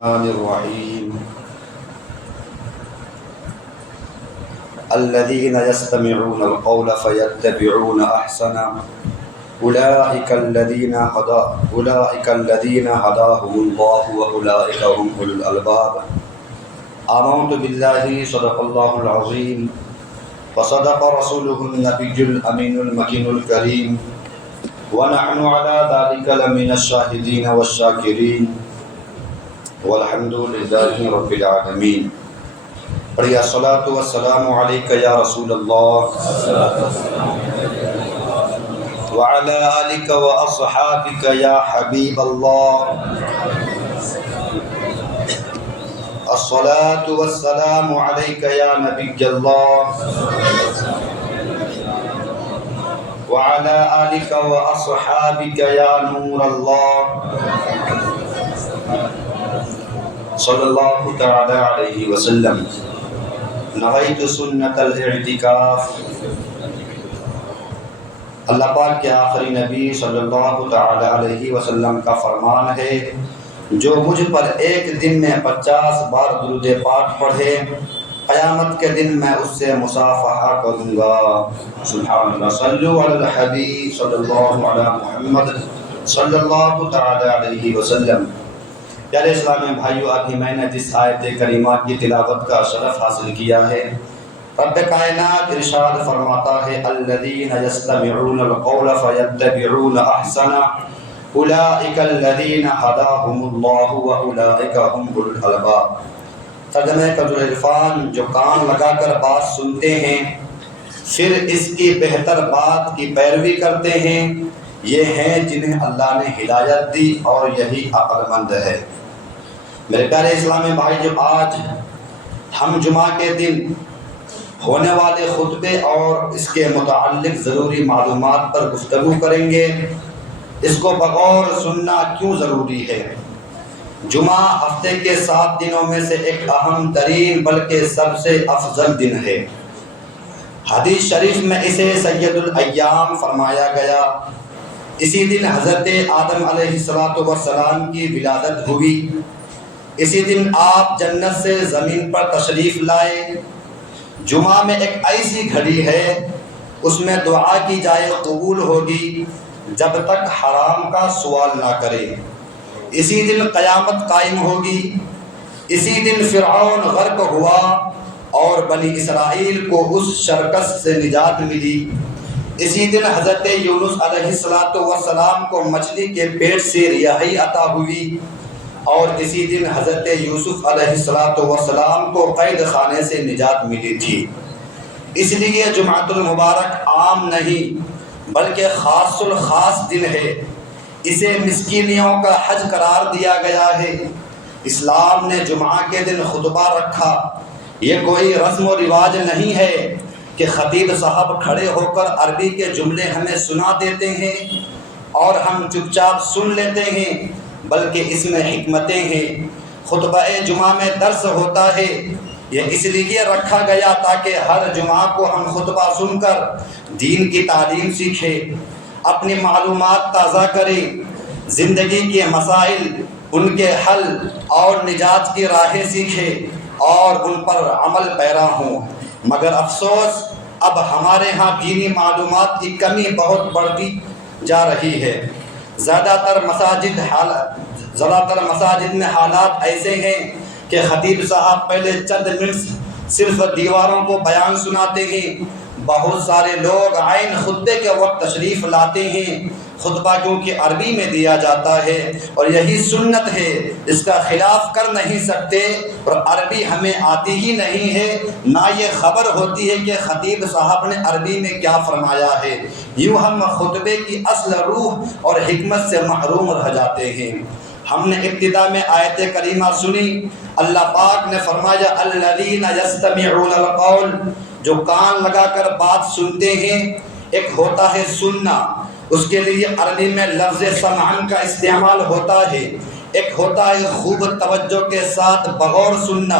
الرحمن الرحيم الذين يستمعون القول فيتبعون أحسنه أولئك الذين هداهم الله وأولئك هم أولو الألباب. آمنت بالله صدق الله العظيم وصدق رسوله النبي الأمين المكين الكريم ونحن على ذلك لمن الشاهدين والشاكرين والحمد للہ رب العالمین. پڑھیے الصلاۃ والسلام علیک یا رسول اللہ وعلی آلک واصحابک یا حبیب اللہ. الصلاۃ والسلام علیک یا نبی اللہ وعلی آلک واصحابک یا نور اللہ صلی اللہ تعالی علیہ وسلم. نویت سنت الاعتکاف. اللہ پاک کے آخری نبی صلی اللہ تعالی علیہ وسلم کا فرمان ہے، جو مجھ پر ایک دن میں 50 بار درود پاک پڑھے قیامت کے دن میں اس سے مصافحہ کروں گا. سبحان اللہ. صلو علی الحبیب صلی اللہ علی محمد صلی اللہ تعالی علیہ وسلم. پیارے اسلامی بھائیو، ابھی میں نے جس آیت کریمہ کی تلاوت کا شرف حاصل کیا ہے، رب کائنات ارشاد فرماتا ہے الذین یستمعون القول فیتبعون احسنہ اولئک الذین ہداہم اللہ واولئک هم اولو الالباب. ترجمہ قدر عرفان: جو کان لگا کر بات سنتے ہیں پھر اس کی بہتر بات کی پیروی کرتے ہیں، یہ ہیں جنہیں اللہ نے ہدایت دی اور یہی عقل مند ہے. میرے پیارے اسلامی بھائی، جو آج ہم جمعہ کے دن ہونے والے خطبے اور اس کے متعلق ضروری معلومات پر گفتگو کریں گے، اس کو بغور سننا کیوں ضروری ہے. جمعہ ہفتے کے 7 دنوں میں سے ایک اہم ترین بلکہ سب سے افضل دن ہے. حدیث شریف میں اسے سید الایام فرمایا گیا. اسی دن حضرت آدم علیہ السلام کی ولادت ہوئی. اسی دن آپ جنت سے زمین پر تشریف لائے. جمعہ میں ایک ایسی گھڑی ہے اس میں دعا کی جائے قبول ہوگی جب تک حرام کا سوال نہ کرے. اسی دن قیامت قائم ہوگی. اسی دن فرعون غرق ہوا اور بنی اسرائیل کو اس شرکس سے نجات ملی. اسی دن حضرت یونس علیہ السلام کو مچھلی کے پیٹ سے رہائی عطا ہوئی اور اسی دن حضرت یوسف علیہ السلام کو قید خانے سے نجات ملی تھی. اس لیے جمعۃ المبارک عام نہیں بلکہ خاص الخاص دن ہے. اسے مسکینیوں کا حج قرار دیا گیا ہے. اسلام نے جمعہ کے دن خطبہ رکھا. یہ کوئی رسم و رواج نہیں ہے کہ خطیب صاحب کھڑے ہو کر عربی کے جملے ہمیں سنا دیتے ہیں اور ہم چپ چاپ سن لیتے ہیں، بلکہ اس میں حکمتیں ہیں. خطبہ جمعہ میں درس ہوتا ہے. یہ اس لیے رکھا گیا تاکہ ہر جمعہ کو ہم خطبہ سن کر دین کی تعلیم سیکھیں، اپنی معلومات تازہ کریں، زندگی کے مسائل، ان کے حل اور نجات کی راہیں سیکھیں اور ان پر عمل پیرا ہوں. مگر افسوس، اب ہمارے ہاں دینی معلومات کی کمی بہت بڑھتی جا رہی ہے. زیادہ تر مساجد میں حالات ایسے ہیں کہ خطیب صاحب پہلے چند منٹ صرف دیواروں کو بیان سناتے ہیں. بہت سارے لوگ عین خطبے کے وقت تشریف لاتے ہیں. خطبہ کیونکہ عربی میں دیا جاتا ہے اور یہی سنت ہے، اس کا خلاف کر نہیں سکتے، اور عربی ہمیں آتی ہی نہیں ہے، نہ یہ خبر ہوتی ہے کہ خطیب صاحب نے عربی میں کیا فرمایا ہے. یوں ہم خطبے کی اصل روح اور حکمت سے محروم رہ جاتے ہیں. ہم نے ابتدا میں آیت کریمہ سنی. اللہ پاک نے فرمایا الذین یستمعون القول، جو کان لگا کر بات سنتے ہیں. ایک ہوتا ہے سننا، اس کے لیے عربی میں لفظ سمعن کا استعمال ہوتا ہے. ایک ہوتا ہے خوب توجہ کے ساتھ بغور سننا.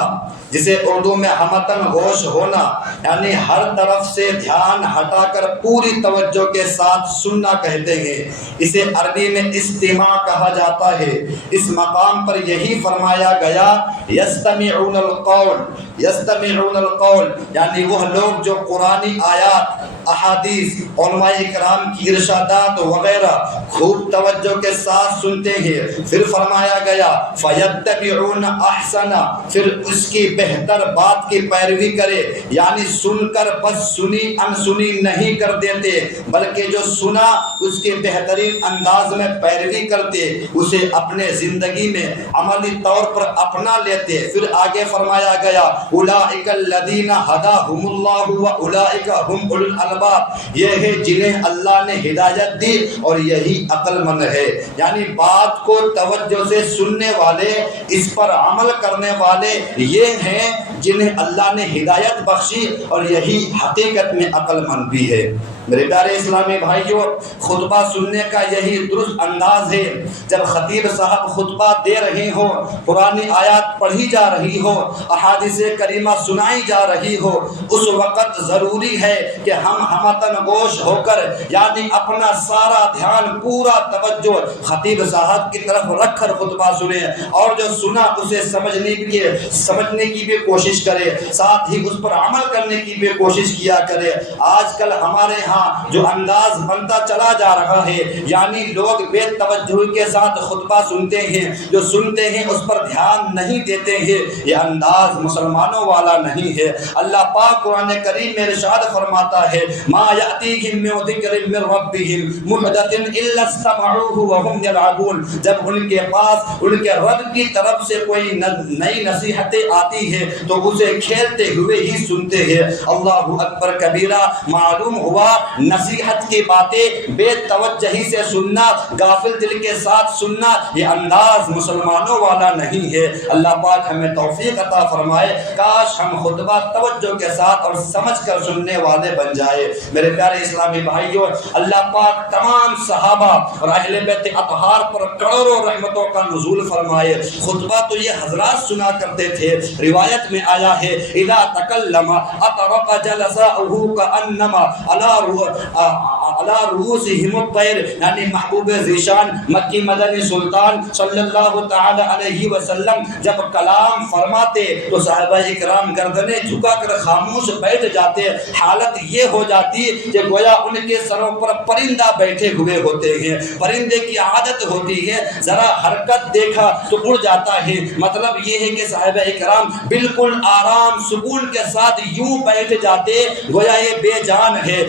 جسے اردو میں ہمتن گوش ہونا یعنی ہر طرف سے دھیان ہٹا کر پوری توجہ کے ساتھ سننا کہتے ہیں۔ اسے عربی میں استماع کہا جاتا ہے۔ اس مقام پر یہی فرمایا گیا یستمعون القول، یستمعون القول یعنی وہ لوگ جو قرآنی آیات، احادیث، علماء کرام کی ارشادات وغیرہ خوب توجہ کے ساتھ سنتے ہیں۔ پھر فرمایا گیا فَيَتَّبِعُونَ أَحْسَنَ، پھر اس کی بہتر بات کی پیروی کرے، یعنی سن کر بس سنی انسنی نہیں کر دیتے، بلکہ جو سنا اس کے بہترین انداز میں پیروی کرتے، اسے اپنے زندگی میں عملی طور پر اپنا لیتے۔ پھر آگے فرمایا گیا اولئک الذین ھداھم اللہ واولئک ھم اولو الالباب، یہ ہے جنہیں اللہ نے ہدایت دی اور یہی عقل مند ہے۔ یعنی بات کو توجہ سے سننے والے، اس پر عمل کرنے والے یہ ہیں جنہیں اللہ نے ہدایت بخشی اور یہی حقیقت میں عقل مند بھی ہے۔ میرے پیارے اسلامی بھائیوں، خطبہ سننے کا یہی درست انداز ہے۔ جب خطیب صاحب خطبہ دے رہے ہو، قرآنی آیات پڑھی جا رہی ہو، احادیث کریمہ سنائی جا رہی ہو، اس وقت ضروری ہے کہ ہم ہمتن گوش ہو کر یعنی اپنا سارا دھیان، پورا توجہ خطیب صاحب کی طرف رکھ کر خطبہ سنیں، اور جو سنا اسے سمجھنے کی بھی کوشش کرے، ساتھ ہی اس پر عمل کرنے کی بھی کوشش کیا کرے۔ آج کل ہمارے ہاں جو انداز بنتا چلا جا رہا ہے، یعنی لوگ بے توجہی کے ساتھ خطبہ سنتے ہیں، جو سنتے ہیں اس پر دھیان نہیں دیتے ہیں، یہ انداز مسلمانوں والا نہیں ہے۔ اللہ پاک قرآن کریم میں ارشاد فرماتا ہے ما یأتیہم من ذکر من ربہم محدث الا استمعوہ وہم یلعبون، جب ان کے پاس ان کے رب کی طرف سے کوئی نئی نصیحتیں آتی ہے تو اسے کھیلتے ہوئے ہی سنتے ہیں۔ اللہ اکبر کبیرہ، معلوم ہوا نصیحت کی باتیں بے توجہی سے سننا، غافل دل کے ساتھ سننا، یہ انداز مسلمانوں والا نہیں ہے۔ اللہ پاک ہمیں توفیق عطا فرمائے، کاش ہم خطبہ توجہ کے ساتھ اور سمجھ کر سننے والے بن جائے۔ میرے پیارے اسلامی بھائیوں، اللہ پاک تمام صحابہ اور اہل بیت اطہار پر کروڑوں رحمتوں کا نزول فرمائے۔ خطبہ تو یہ حضرات سنا کرتے تھے، روایت میں آیا ہے اذا تکلم اطرق جلساؤہ کانما علی رؤوسہم الطیر، یعنی محبوب ذیشان مکی مدنی سلطان صلی اللہ تعالی علیہ وسلم جب کلام فرماتے تو صحابہ اکرام گردنیں جھکا کر خاموش بیٹھ جاتے، حالت یہ ہو جاتی کہ گویا ان کے سروں پر پرندہ بیٹھے ہوئے ہوتے ہیں۔ پرندے کی عادت ہوتی ہے ذرا حرکت دیکھا تو اڑ جاتا ہے، مطلب یہ ہے کہ صحابہ اکرام بالکل آرام سکون کے ساتھ یوں بیٹھ جاتے گویا یہ بے جان ہے،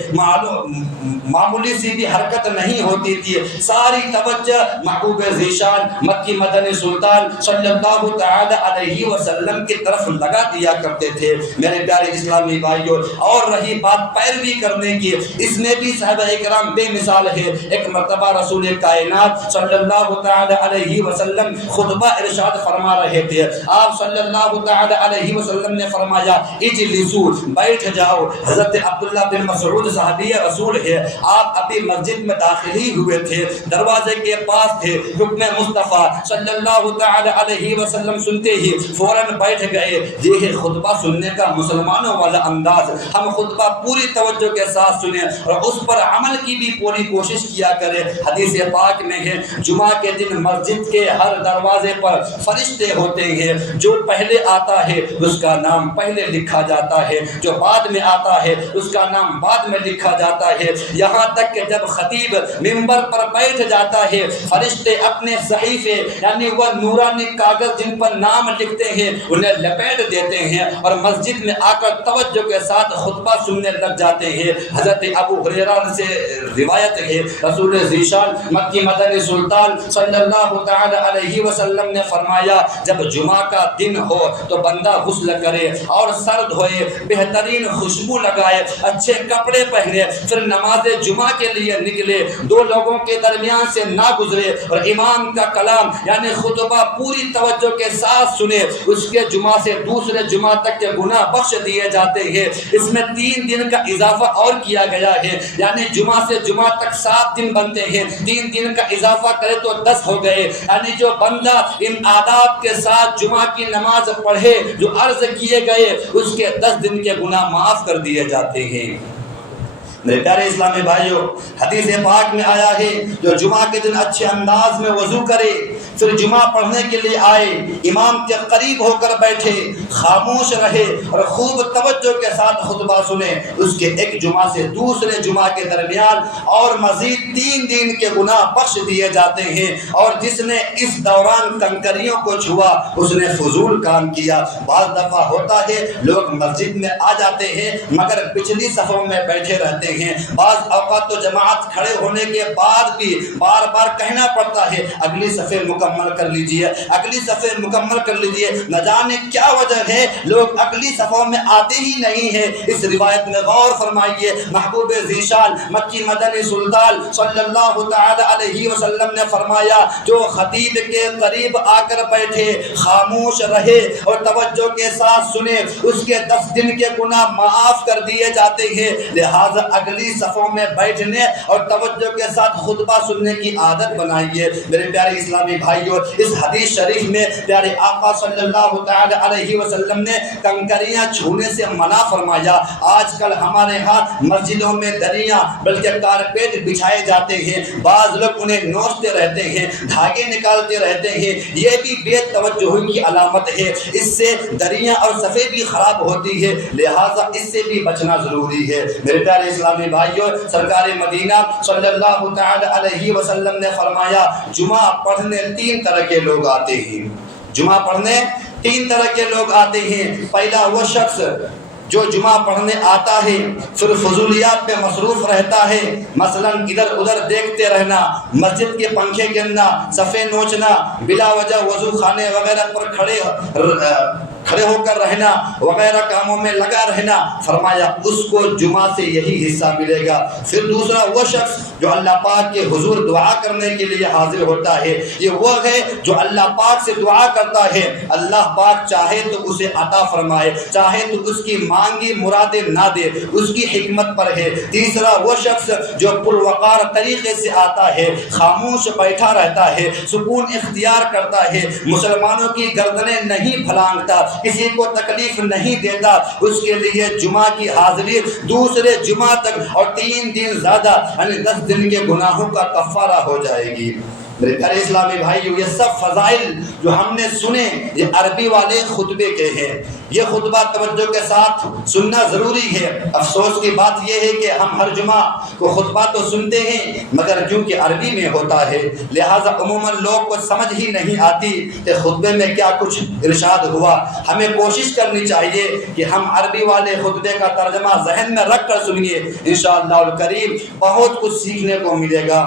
معمولی سی بھی حرکت نہیں ہوتی تھی، ساری توجہ محبوب ذیشان مکی مدنی سلطان صلی اللہ تعالی علیہ وسلم کی طرف لگا دیا کرتے تھے۔ میرے پیارے اسلامی بھائیوں، اور رہی بات پیروی کرنے کی، اس میں بھی صحابہ اکرام بے مثال ہے۔ ایک مرتبہ رسول کائنات صلی اللہ تعالی علیہ وسلم خطبہ ارشاد فرما رہے تھے، آپ صلی اللہ تعالی علیہ وسلم نے فرمایا اجلسوا، بیٹھ جاؤ۔ حضرت عبداللہ بن مسعود صحابی رسول ہے، آپ ابھی مسجد میں داخل ہی ہوئے تھے، دروازے کے پاس تھے، حکم مصطفیٰ صلی اللہ تعالی علیہ وسلم سنتے ہی فوراً بیٹھ گئے۔ یہ ہے خطبہ سننے کا مسلمانوں والا انداز۔ ہم خطبہ پوری توجہ کے ساتھ سنیں اور اس پر عمل کی بھی پوری کوشش کیا کریں۔ حدیث پاک میں ہے جمعہ کے دن مسجد کے ہر دروازے پر فرشتے ہوتے ہیں، جو پہلے آتا ہے اس کا نام پہلے لکھا جاتا ہے، جو بعد میں آتا ہے اس کا نام بعد میں لکھا جاتا ہے، یہاں تک کہ جب خطیب منبر پر بیٹھ جاتا ہے فرشتے اپنے صحیفے یعنی وہ نورانی کاغذ جن پر نام لکھتے ہیں انہیں لپیٹ دیتے ہیں اور مسجد میں آ کر توجہ کے ساتھ خطبہ سننے لگ جاتے ہیں۔ حضرت ابو ہریرہ سے روایت ہے رسول ذیشان مکی مدنی سلطان صلی اللہ تعالی علیہ وسلم نے فرمایا جب جمعہ کا دن ہو تو بندہ غسل کرے اور سر دھوئے، بہترین خوشبو لگائے، اچھے کپڑے پہنے، پھر نماز جمعہ کے لیے نکلے، دو لوگوں کے درمیان سے نہ گزرے اور امام کا کلام یعنی خطبہ پوری توجہ کے ساتھ سنے، اس کے جمعہ سے دوسرے جمعہ تک کے گناہ بخش دیے جاتے ہیں۔ اس میں 3 دن کا اضافہ اور کیا گیا ہے، یعنی جمعہ سے جمعہ تک 7 دن بنتے ہیں، 3 دن کا اضافہ کرے تو 10 ہو گئے۔ یعنی جو بندہ ان آداب کے ساتھ جمعہ کی نماز پڑھے جو عرض کیے گئے، اس کے 10 دن کے گناہ معاف کر دیے جاتے ہیں۔ میرے پیارے اسلامی بھائیوں، حدیث پاک میں آیا ہے جو جمعہ کے دن اچھے انداز میں وضو کرے، پھر جمعہ پڑھنے کے لیے آئے، امام کے قریب ہو کر بیٹھے، خاموش رہے اور خوب توجہ کے ساتھ خطبہ سنے، اس کے ایک جمعہ سے دوسرے جمعہ کے درمیان اور مزید 3 دن کے گناہ بخش دیے جاتے ہیں۔ اور جس نے اس دوران کنکریوں کو چھوا اس نے فضول کام کیا۔ بعض دفعہ ہوتا ہے لوگ مسجد میں آ جاتے ہیں مگر پچھلی صفوں میں بیٹھے رہتے ہیں، بعض اوقات تو جماعت کھڑے ہونے کے بعد بھی بار بار کہنا پڑتا ہے اگلی صفحے مکمل کر لیجئے، اگلی صفحے مکمل کر لیجئے۔ نہ جانے کیا وجہ ہے لوگ اگلی صفوں میں آتے ہی نہیں ہیں۔ اس روایت میں غور فرمائیے، محبوب ذیشان مکی مدنی سلطان صلی اللہ تعالی علیہ وسلم نے فرمایا جو خطیب کے قریب آ کر بیٹھے، خاموش رہے اور توجہ کے ساتھ سنے، اس کے 10 دن کے گناہ معاف کر دیے جاتے ہیں۔ لہذا اگلی صفوں میں بیٹھنے اور توجہ کے ساتھ خطبہ سننے کی عادت بنائیے۔ میرے پیارے اسلامی بھائیوں، اس حدیث شریف میں پیارے آقا صلی اللہ تعالی علیہ وسلم نے کنکریاں چھونے سے منع فرمایا۔ آج کل ہمارے ہاں مسجدوں میں دریاں بلکہ کارپیٹ بچھائے جاتے ہیں، بعض لوگ انہیں نوچتے رہتے ہیں، دھاگے نکالتے رہتے ہیں، یہ بھی بے توجہی کی علامت ہے۔ اس سے دریاں اور صفیں بھی خراب ہوتی ہے، لہذا اس سے بھی بچنا ضروری ہے۔ میرے پیارے اسلامی بھائیوں، سرکار مدینہ صلی اللہ تعالی علیہ وسلم نے فرمایا جمعہ پڑھنے 3 طرح کے لوگ آتے ہیں، جمعہ پڑھنے 3 طرح کے لوگ آتے ہیں۔ پہلا وہ شخص جو جمعہ پڑھنے آتا ہے پھر فضولیات پہ مصروف رہتا ہے، مثلا ادھر ادھر دیکھتے رہنا، مسجد کے پنکھے گرنا، صفیں نوچنا، بلا وجہ وضو خانے وغیرہ پر کھڑے ہو کر رہنا وغیرہ کاموں میں لگا رہنا، فرمایا اس کو جمعہ سے یہی حصہ ملے گا۔ پھر دوسرا وہ شخص جو اللہ پاک کے حضور دعا کرنے کے لیے حاضر ہوتا ہے، یہ وہ ہے جو اللہ پاک سے دعا کرتا ہے، اللہ پاک چاہے تو اسے عطا فرمائے، چاہے تو اس کی مانگی مرادیں نہ دے، اس کی حکمت پر ہے۔ تیسرا وہ شخص جو پروقار طریقے سے آتا ہے، خاموش بیٹھا رہتا ہے، سکون اختیار کرتا ہے، مسلمانوں کی گردنیں نہیں پھلانگتا، کسی کو تکلیف نہیں دیتا، اس کے لیے جمعہ کی حاضری دوسرے جمعہ تک اور 3 دن زیادہ یعنی 10 دن کے گناہوں کا کفارہ ہو جائے گی۔ میرے پیارے اسلامی بھائیو، یہ سب فضائل جو ہم نے سنے یہ عربی والے خطبے کے ہیں، یہ خطبہ توجہ کے ساتھ سننا ضروری ہے۔ افسوس کی بات یہ ہے کہ ہم ہر جمعہ کو خطبہ تو سنتے ہیں مگر کیونکہ عربی میں ہوتا ہے لہٰذا عموماً لوگ کو سمجھ ہی نہیں آتی کہ خطبے میں کیا کچھ ارشاد ہوا۔ ہمیں کوشش کرنی چاہیے کہ ہم عربی والے خطبے کا ترجمہ ذہن میں رکھ کر سنیے، انشاءاللہ الکریم بہت کچھ سیکھنے کو ملے گا۔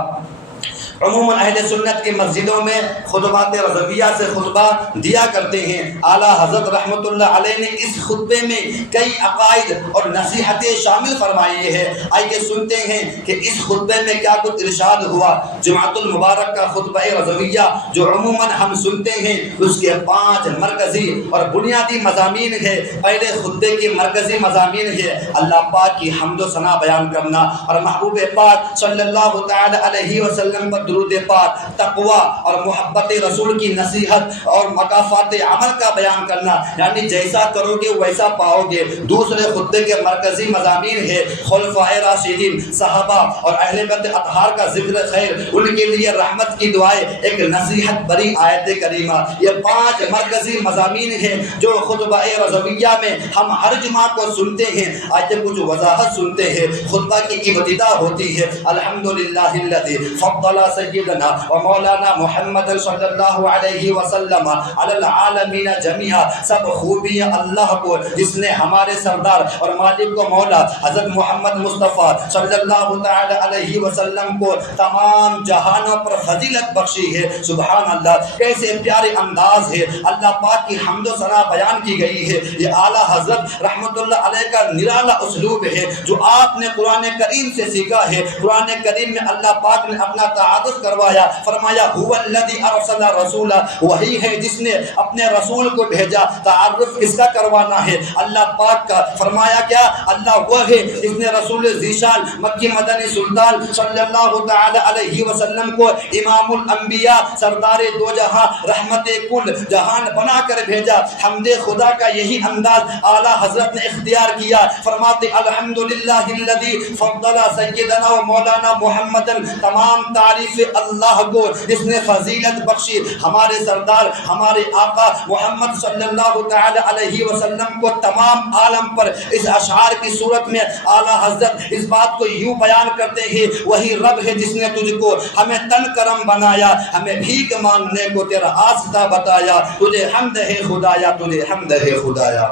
عموماً اہل سنت کی مسجدوں میں خطبات رضویہ سے خطبہ دیا کرتے ہیں۔ اعلیٰ حضرت رحمۃ اللہ علیہ نے اس خطبے میں کئی عقائد اور نصیحتیں شامل فرمائی ہے۔ آئیے سنتے ہیں کہ اس خطبے میں کیا کچھ ارشاد ہوا۔ جمعۃ المبارک کا خطبہ رضویہ جو عموماً ہم سنتے ہیں اس کے 5 مرکزی اور بنیادی مضامین ہے۔ پہلے خطبے کی مرکزی مضامین ہے اللہ پاک کی حمد و ثنا بیان کرنا اور محبوب پاک صلی اللہ تعالی علیہ وسلم پر درود پاک، تقوی اور محبت رسول کی نصیحت اور مکافات عمل کا بیان کرنا، یعنی جیسا کرو گے ویسا پاؤ گے۔ دوسرے خطبے کے مرکزی مضامین ہے خلفائے راشدین، صحابہ اور اہل بیت اطہار کا ذکر خیر، ان کے لیے رحمت کی دعائیں، ایک نصیحت بری آیت کریمہ۔ یہ 5 مرکزی مضامین ہیں جو خطبہ رضویہ میں ہم ہر جمعہ کو سنتے ہیں۔ آج کچھ وضاحت سنتے ہیں۔ خطبہ کی ابتدا ہوتی ہے الحمدللہ الذی فضل سیدنا و مولانا محمد صلی اللہ علیہ وسلم علی العالمین جمیعا۔ سب خوبیاں اللہ کو جس نے ہمارے سردار اور مالک کو مولا حضرت محمد مصطفیٰ صلی اللہ تعالی علیہ وسلم کو تمام جہانوں پر فضیلت بخشی ہے۔ سبحان اللہ، کیسے پیارے انداز ہے، اللہ پاک کی حمد و ثنا بیان کی گئی ہے۔ یہ اعلیٰ حضرت رحمت اللہ علیہ کا نرالا اسلوب ہے جو آپ نے قرآن کریم سے سیکھا ہے۔ قرآن کریم میں اللہ پاک نے اپنا تعارف کروایا، فرمایا هو الذی ارسل رسولا، وہی ہے جس نے اپنے رسول کو بھیجا۔ تعارف کس کا کروانا ہے؟ اللہ پاک کا۔ فرمایا کیا؟ اللہ وہ ہے جس نے رسول ذیشان مکی مدنی سلطان صلی اللہ تعالی علیہ وسلم کو امام الانبیاء، سردار دو جہاں، رحمت کل جہان بنا کر بھیجا۔ حمد خدا کا یہی انداز اعلیٰ حضرت نے اختیار کیا۔ فرماتے الحمدللہ الذی فضل سیدنا و مولانا محمد، تمام تعریف اللہ کو جس نے فضیلت بخشی ہمارے سردار ہمارے آقا محمد صلی اللہ تعالی علیہ وسلم کو تمام عالم پر۔ اس اشعار کی صورت میں اعلیٰ حضرت اس بات کو یوں بیان کرتے ہیں، وہی رب ہے جس نے تجھ کو ہمیں تن کرم بنایا، ہمیں بھیک مانگنے کو تیرا آستہ بتایا، تجھے حمد ہے خدایا، تجھے حمد ہے خدایا۔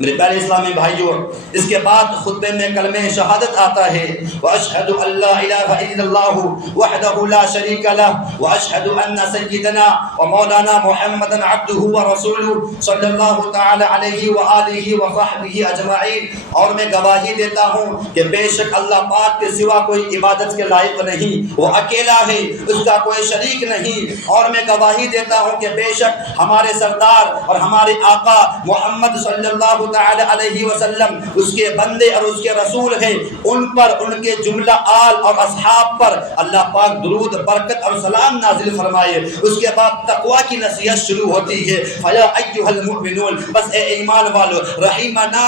میرے پیارے اسلامی بھائیوں، اس کے بعد خطبے میں کلمہ شہادت آتا ہے، واشہد ان لا الہ الا اللہ وحدہ لا شریک لہ واشہد ان سیدنا و مولانا محمد عبدہ ورسولہ صلی اللہ تعالی علیہ وآلہ وصحبہ اجمعین۔ اور میں گواہی دیتا ہوں کہ بے شک اللہ پاک کے سوا کوئی عبادت کے لائق نہیں، وہ اکیلا ہے، اس کا کوئی شریک نہیں۔ اور میں گواہی دیتا ہوں کہ بے شک ہمارے سردار اور ہمارے آقا محمد صلی اللہ تعالی علیہ وسلم اس کے بندے اور اس کے رسول ہیں، ان پر، ان کے جملہ آل اور اصحاب پر اللہ پاک درود برکت اور سلام نازل فرمائے۔ اس کے بعد تقوی کی نصیحت شروع ہوتی ہے، فیا ایھا المؤمنون، بس اے ایمان والو رحمنا۔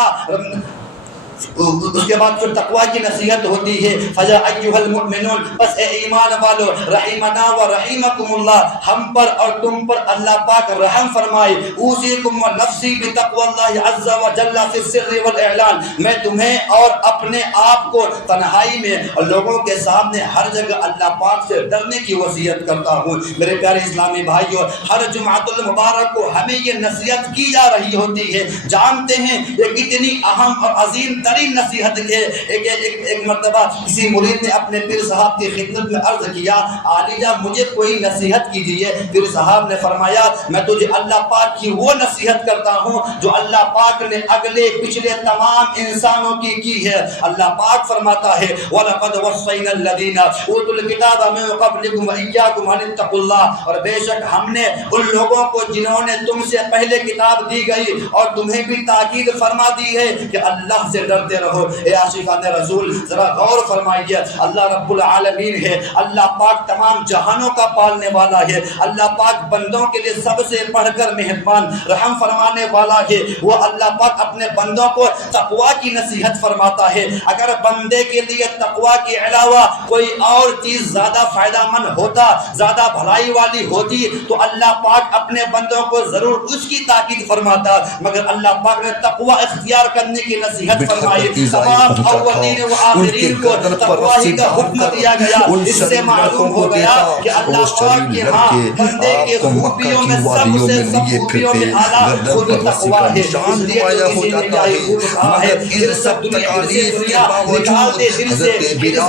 اس کے بعد پھر تقوی کی نصیحت ہوتی ہے، فیا ایھا المؤمنون، بس اے ایمان والو رحمنا و رحمکم اللہ، ہم پر اور تم پر اللہ پاک رحم فرمائے۔ اوصیکم و نفسی بتقوی اللہ عز و جل فی السر والاعلان، میں تمہیں اور اپنے آپ کو تنہائی میں اور لوگوں کے سامنے ہر جگہ اللہ پاک سے ڈرنے کی وصیت کرتا ہوں۔ میرے پیارے اسلامی بھائیوں، ہر جمعۃ المبارک کو ہمیں یہ نصیحت کی جا رہی ہوتی ہے۔ جانتے ہیں یہ کتنی اہم اور عظیم ترین نصیحت ہے۔ ایک مرتبہ کسی مرید نے اپنے پیر صاحب کی خدمت میں عرض کیا، عالی جان مجھے کوئی نصیحت کیجیے۔ پیر صاحب نے فرمایا، میں تجھے اللہ پاک کی وہ نصیحت کرتا ہوں جو اللہ پاک نے اگلے پچھلے تمام انسانوں کی ہے۔ اللہ پاک فرماتا ہے، وَلَقَدْ وَصَّيْنَا الَّذِينَ أُوتُوا الْكِتَابَ مِن قَبْلِكُمْ وَإِيَّاكُمْ أَنِ اتَّقُوا اللَّهَ، اور بے شک ہم نے ان لوگوں کو جنہوں نے تم سے پہلے کتاب دی گئی اور تمہیں بھی تاکید فرما دی ہے کہ اللہ سے ڈرتے رہو۔ اے عاشقان رسول ذرا غور فرمائیے، اللہ رب العالمین ہے، اللہ پاک تمام جہانوں کا پالنے والا ہے، اللہ پاک بندوں کے لیے سب سے بڑھ کر مہربان رحم فرمانے والا ہے۔ وہ اللہ پاک اپنے بندوں کو تقوی کی نصیحت فرماتا ہے۔ اگر بندے کے لیے تقوی کے علاوہ کوئی اور چیز زیادہ فائدہ مند ہوتا، زیادہ بھلائی والی ہوتی تو اللہ پاک اپنے بندوں کو ضرور اس کی تاکید فرماتا، مگر اللہ پاک نے تقوی اختیار کرنے کی نصیحت فرمائی۔ تمام اولین و آخرین کو تقوی کا حکم دیا گیا۔ اس سے معلوم ہو گیا کہ اللہ پاک کے ہاں بندے کے خوبیوں میں سب سے سب خوبیوں میں اعلیٰ خود تقوی ہے۔ اس لیے تو کسی نے کیا خوب کہا ہے، دل سے دنیا نکال دے، دل سے دنیا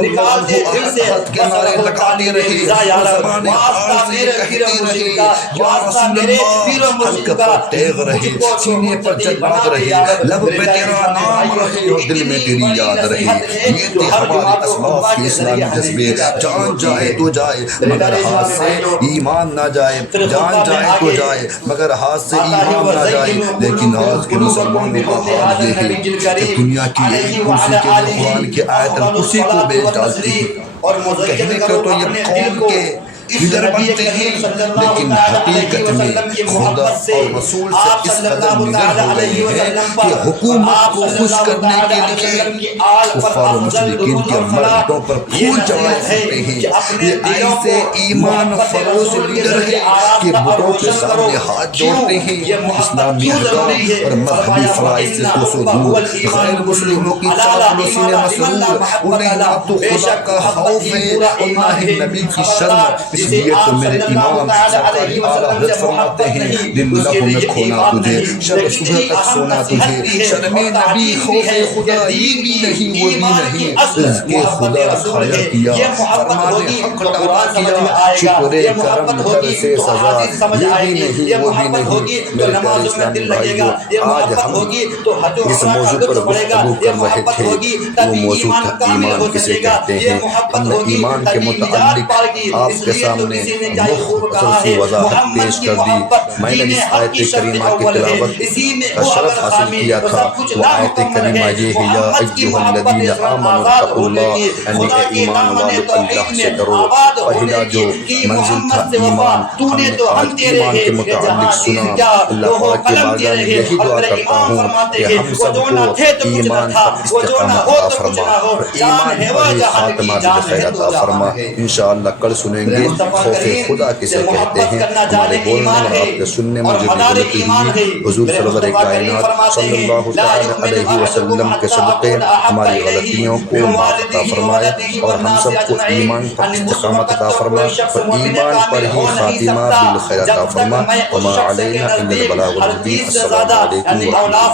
نکال دے، دل سے لگاتی رہی واسطہ میرے پیر مرشد کا، واسطہ میرے پیر مرشد کا، رہے سینے پر جذبات رہے، لب پہ تیرا نام رہے اور دل میں تیری یاد رہے۔ یہ تھے ہمارے اسلاف کے اسلامی جذبے۔ جان جائے تو جائے مگر ہاتھ سے ایمان نہ جائے، جان جائے تو جائے مگر ہاتھ سے ایمان نہ جائے۔ لیکن آج کے مسلمانوں کا حال یہ ہے کہ دنیا کی ایک کرسی کے قرآن کی آیت اسی کو بیچ ڈالتی ہے۔ کہنے کو تو یہ قوم کے لیڈر بنتے ہیں، لیکن حقیقت میں خدا اور رسول سے اس قدر نڈر ہو گئے ہیں کہ حکومت کو خوش کرنے کے لیے کفار و مشرکین کے مردوں پر پھول چڑھائے پھرتے ہیں۔ یہ ایسے ایمان فروز لیڈر ہیں کہ بتوں کے سامنے ہاتھ جوڑتے ہیں، اسلامی احکام اور مذہبی فرائض سے کوسوں دور، غیر مسلموں کی چاپلوسی میں مسرور، انہیں نہ تو خدا کا خوف ہے اور نہ ہی نبی کی شرم۔ اس لیے تو میرے امام سرکار اعلیٰ حضرت فرماتے ہیں، دن لہو میں کھونا تجھے، شب صبح تک سونا تجھے، شرم نبی خوف خدا یہ بھی نہیں وہ بھی نہیں، رزق خدا کھایا کیا، فرمان حق ڈالا کیا، شکر کرم در سے سزا یہ بھی نہیں وہ بھی نہیں۔ میرے پیارے اسلامی بھائیوں، آج ہم اس موضوع پر گفتگو کر رہے تھے، وہ موضوع تھا ایمان کسے کہتے ہیں۔ ہم نے ایمان کے متعلق آپ کے سامنے مختصر سی وضاحت پیش کر دی۔ میں نے اس آیت کریمہ کی تلاوت کا شرف حاصل کیا تھا، وہ آیت کریمہ یہ ہے، یا ایھا الذین آمنوا اتقوا اللہ، یعنی اے ایمان والو اللہ سے ڈرو۔ پہلا جو منزل تھا ایمان، ہم نے آج ایمان کے متعلق سنا۔ اللہ پاک کی بارگاہ میں یہی دعا کرتا ہوں کہ ہم سب کو ایمان پر استقامت عطا فرما اور ایمان پر ہی خاتمہ بالخیر عطا فرما۔ انشاءاللہ کل سنیں گے خوف خدا کسے کہتے ہیں۔ ہمارے بولنے اور آپ کے سننے میں جو بھی غلطی ہوئی، حضور سرور کائنات صلی اللہ تعالی علیہ وسلم کے صدقے ہماری غلطیوں کو معاف عطا فرمائے اور ہم سب کو ایمان پر استقامت عطا فرما اور ایمان پر ہی خاتمہ بالخیر عطا فرما۔ وما علینا الا البلاغ المبین۔ السلام علیکم ورحمۃ اللہ۔